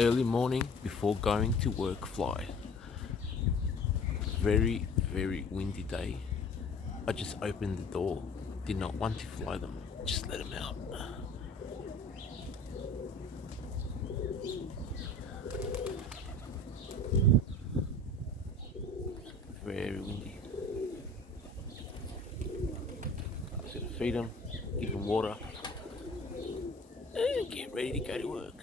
Early morning before going to work fly. Very windy day. I just opened the door. Did not want to fly them. Just let them out. Very windy. I was gonna feed them, give them water, and get ready to go to work.